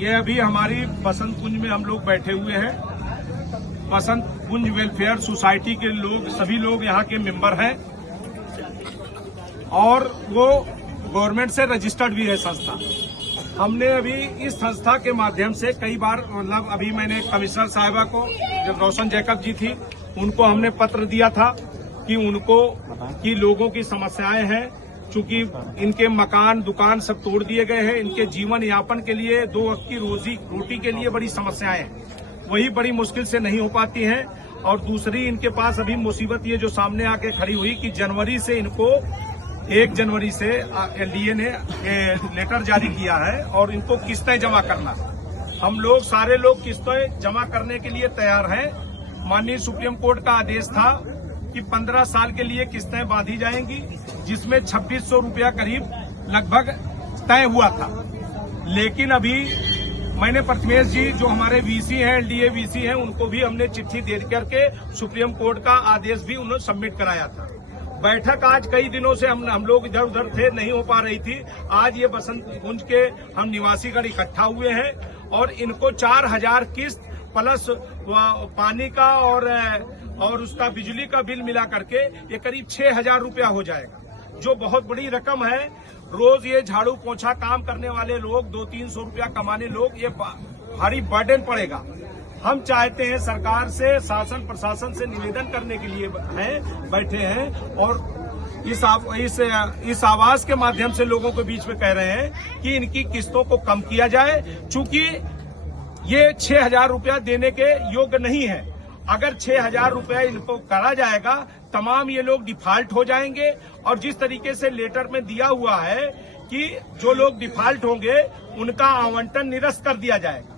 ये अभी हमारी बसंत कुंज में हम लोग बैठे हुए हैं। बसंत कुंज वेलफेयर सोसाइटी के लोग, सभी लोग यहाँ के मेंबर हैं और वो गवर्नमेंट से रजिस्टर्ड भी है संस्था। हमने अभी इस संस्था के माध्यम से कई बार, मतलब अभी मैंने कमिश्नर साहिबा को, जब रोशन जैकब जी थी, उनको हमने पत्र दिया था कि उनको कि लोगों की समस्याएं हैं, चूंकि इनके मकान दुकान सब तोड़ दिए गए हैं, इनके जीवन यापन के लिए 2 वक्त की रोटी के लिए बड़ी समस्याएं हैं, वही बड़ी मुश्किल से नहीं हो पाती हैं। और दूसरी इनके पास अभी मुसीबत ये जो सामने आके खड़ी हुई कि जनवरी से इनको 1 जनवरी से एलडीए ने लेटर जारी किया है और इनको किस्तें जमा करना। हम लोग सारे लोग किस्तें जमा करने के लिए तैयार हैं। माननीय सुप्रीम कोर्ट का आदेश था कि 15 साल के लिए किस्तें बांधी जाएंगी, जिसमें 2600 रुपया करीब लगभग तय हुआ था। लेकिन अभी मैंने प्रथमेश जी जो हमारे वीसी हैं, एलडीए वीसी हैं, उनको भी हमने चिट्ठी दे करके सुप्रीम कोर्ट का आदेश भी उन्होंने सबमिट कराया था। बैठक आज कई दिनों से हम लोग इधर उधर थे, नहीं हो पा रही थी। आज ये बसंत कुंज के हम निवासीगण इकट्ठा हुए हैं और इनको 4000 किस्त प्लस पानी का और उसका बिजली का बिल मिला करके ये करीब 6000 रुपया हो जाएगा, जो बहुत बड़ी रकम है। रोज ये झाड़ू पोछा काम करने वाले लोग, 200-300 रुपया कमाने लोग, ये भारी बर्डन पड़ेगा। हम चाहते हैं सरकार से, शासन प्रशासन से निवेदन करने के लिए बैठे हैं और इस आवाज के माध्यम से लोगों के बीच में कह रहे हैं कि इनकी किस्तों को कम किया जाए, चूंकि ये 6000 रुपया देने के योग्य नहीं है। अगर 6000 रुपया इनको करा जाएगा, तमाम ये लोग डिफॉल्ट हो जाएंगे और जिस तरीके से लेटर में दिया हुआ है कि जो लोग डिफॉल्ट होंगे उनका आवंटन निरस्त कर दिया जाएगा,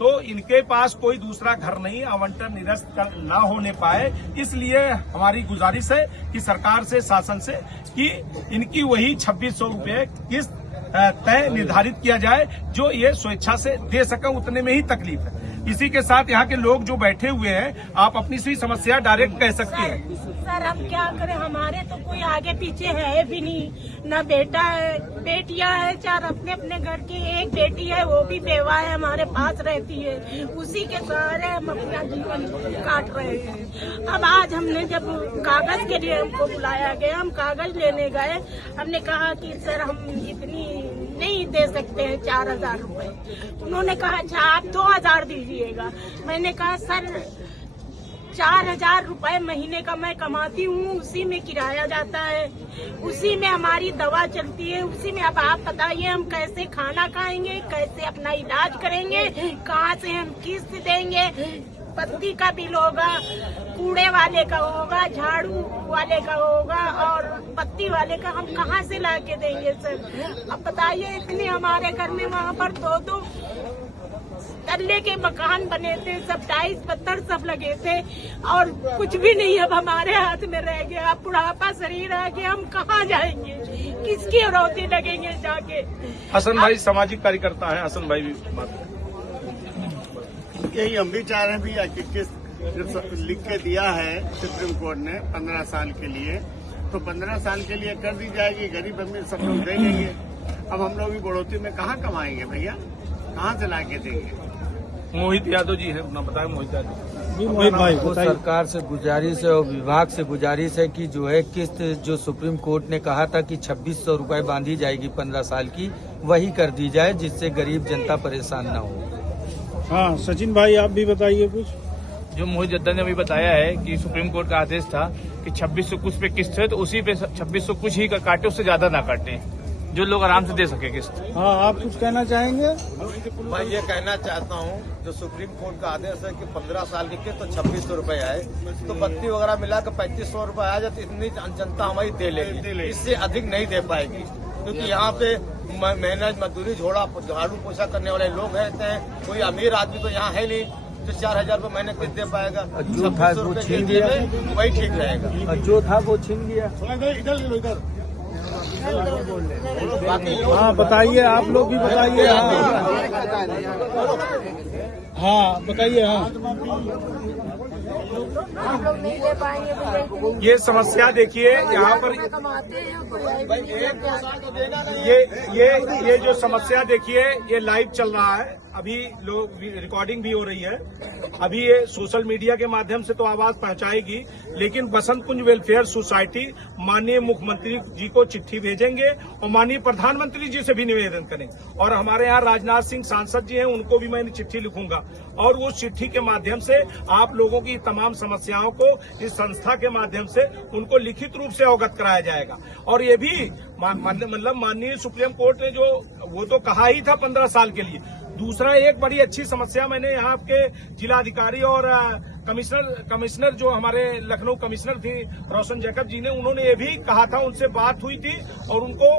तो इनके पास कोई दूसरा घर नहीं, आवंटन निरस्त ना होने पाए। इसलिए हमारी गुजारिश है कि सरकार से, शासन से कि इनकी वही 2600 रुपये किस्त तय निर्धारित किया जाए, जो ये स्वेच्छा से दे सके, उतने में ही तकलीफ है। इसी के साथ यहाँ के लोग जो बैठे हुए हैं, आप अपनी सी समस्या डायरेक्ट कह सकते हैं। सर हम क्या करें, हमारे तो कोई आगे पीछे है भी नहीं, न बेटा है, बेटियां है 4 अपने अपने घर की। एक बेटी है, वो भी बेवा है, हमारे पास रहती है, उसी के सहारे हम अपना जीवन काट रहे हैं। अब आज हमने जब कागज के लिए हमको बुलाया गया, हम कागज लेने गए, हमने कहा कि सर हम इतनी नहीं दे सकते हैं 4000 रुपए। उन्होंने कहा अच्छा आप 2000 दीजिएगा। मैंने कहा सर 4000 रुपए महीने का मैं कमाती हूँ, उसी में किराया जाता है, उसी में हमारी दवा चलती है, उसी में अब आप बताइए हम कैसे खाना खाएंगे, कैसे अपना इलाज करेंगे, कहाँ से हम किस्त देंगे। बत्ती का बिल होगा, कूड़े वाले का होगा, झाड़ू वाले का होगा और बत्ती वाले का हम कहाँ से ला के देंगे सर। अब बताइए, इतने हमारे घर में वहाँ पर 2-2 तल्ले के मकान बने थे, सब टाइल्स पत्थर सब लगे थे और कुछ भी नहीं अब हमारे हाथ में रह गया। अब बुढ़ापा शरीर आ गया, हम कहाँ जाएंगे, किसकी रोटी लगेंगे जाके। हसन भाई सामाजिक कार्यकर्ता है, हसन भाई भी बात। यही हम भी चाह रहे हैं भैया कि किस लिख के दिया है सुप्रीम कोर्ट ने 15 साल के लिए, तो 15 साल के लिए कर दी जाएगी। गरीब अमीर सब लोग दे देंगे। अब हम लोग भी बढ़ोतरी में कहाँ कमाएंगे भैया, कहाँ से ला के देंगे। मोहित यादव जी है, अपना बताए। मोहित यादव वो सरकार से गुजारिश है और विभाग से गुजारिश है कि जो है किस्त जो सुप्रीम कोर्ट ने कहा था कि 2600 रुपए बांधी जाएगी 15 साल की, वही कर दी जाए, जिससे गरीब जनता परेशान न हो। हाँ सचिन भाई आप भी बताइए कुछ। जो मोहित जद्दा ने अभी बताया है कि सुप्रीम कोर्ट का आदेश था कि 2600 कुछ पे किस्त है, तो उसी पे 2600 कुछ ही काटे, उससे ज्यादा ना काटे, जो लोग आराम से दे सके किस्त। हाँ आप कुछ कहना चाहेंगे? मैं ये कहना चाहता हूँ, जो सुप्रीम कोर्ट का आदेश है कि 15 साल की किस्त तो 2600 रुपए आए, तो बत्ती वगैरह मिला कर 3500 रुपए आ जाए तो इतनी जनता हमारी दे लेगी, इससे अधिक नहीं दे पाएगी। क्योंकि यहाँ पे मेहनत मजदूरी झाड़ू पोछा करने वाले लोग रहते हैं, कोई अमीर आदमी तो यहाँ है नहीं जो 4000 रुपए महीने किस्त दे पाएगा। जो था वो छीन गया, वही ठीक रहेगा। जो था वो छीन गया। हाँ बताइए, आप लोग भी बताइए। हाँ बताइए। हाँ ये समस्या देखिए, यहाँ पर ये जो समस्या देखिए, ये लाइव चल रहा है। अभी लोग रिकॉर्डिंग भी हो रही है, अभी ये सोशल मीडिया के माध्यम से तो आवाज पहुंचाएगी, लेकिन बसंत कुंज वेलफेयर सोसाइटी माननीय मुख्यमंत्री जी को चिट्ठी भेजेंगे और माननीय प्रधानमंत्री जी से भी निवेदन करेंगे। और हमारे यहाँ राजनाथ सिंह सांसद जी हैं, उनको भी मैं चिट्ठी लिखूंगा और उस चिट्ठी के माध्यम से आप लोगों की तमाम समस्याओं को इस संस्था के माध्यम से उनको लिखित रूप से अवगत कराया जाएगा। और ये भी मतलब माननीय सुप्रीम कोर्ट ने जो वो तो कहा ही था 15 साल के लिए। दूसरा एक बड़ी अच्छी समस्या मैंने यहाँ के जिलाधिकारी और कमिश्नर जो हमारे लखनऊ कमिश्नर थी रोशन जैकब जी ने, उन्होंने ये भी कहा था, उनसे बात हुई थी और उनको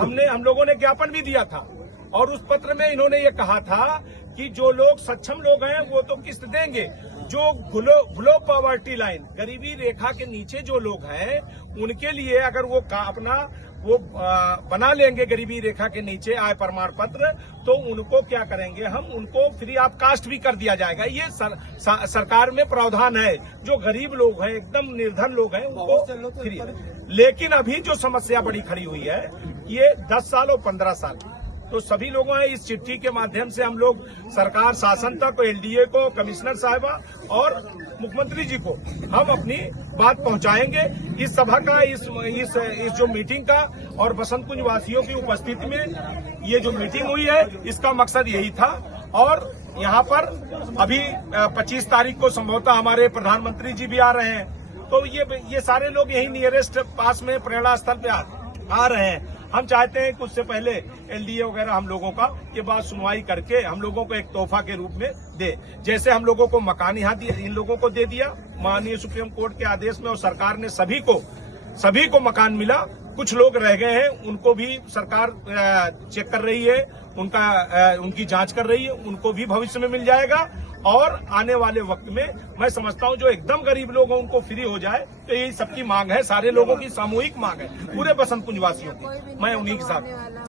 हम लोगों ने ज्ञापन भी दिया था। और उस पत्र में इन्होंने ये कहा था कि जो लोग सक्षम लोग हैं वो तो किस्त देंगे, जो बिलो पॉवर्टी लाइन गरीबी रेखा के नीचे जो लोग हैं उनके लिए अगर वो अपना वो बना लेंगे गरीबी रेखा के नीचे आय प्रमाण पत्र, तो उनको क्या करेंगे, हम उनको फ्री ऑफ कास्ट भी कर दिया जाएगा। ये सरकार में प्रावधान है। जो गरीब लोग हैं, एकदम निर्धन लोग हैं, उनको फ्री। लेकिन अभी जो समस्या बड़ी खड़ी हुई है ये 10 साल और 15 साल, तो सभी लोगों ने इस चिट्ठी के माध्यम से हम लोग सरकार शासन तक, एलडीए को, कमिश्नर साहिबा और मुख्यमंत्री जी को हम अपनी बात पहुंचाएंगे। इस सभा का इस जो मीटिंग का और बसंत कुंज वासियों की उपस्थिति में ये जो मीटिंग हुई है, इसका मकसद यही था। और यहाँ पर अभी 25 तारीख को संभवतः हमारे प्रधानमंत्री जी भी आ रहे हैं, तो ये सारे लोग यही नियरेस्ट पास में प्रेरणा स्थल पे आ रहे हैं। हम चाहते हैं कि उससे पहले एलडीए वगैरह हम लोगों का ये बात सुनवाई करके हम लोगों को एक तोहफा के रूप में दे। जैसे हम लोगों को मकान यहाँ इन लोगों को दे दिया माननीय सुप्रीम कोर्ट के आदेश में, और सरकार ने सभी को मकान मिला। कुछ लोग रह गए हैं, उनको भी सरकार चेक कर रही है, उनकी जांच कर रही है, उनको भी भविष्य में मिल जाएगा। और आने वाले वक्त में मैं समझता हूं जो एकदम गरीब लोग हैं उनको फ्री हो जाए, तो यही सबकी मांग है, सारे लोगों की सामूहिक मांग है, पूरे बसंत कुंज वासियों की। मैं उन्हीं के साथ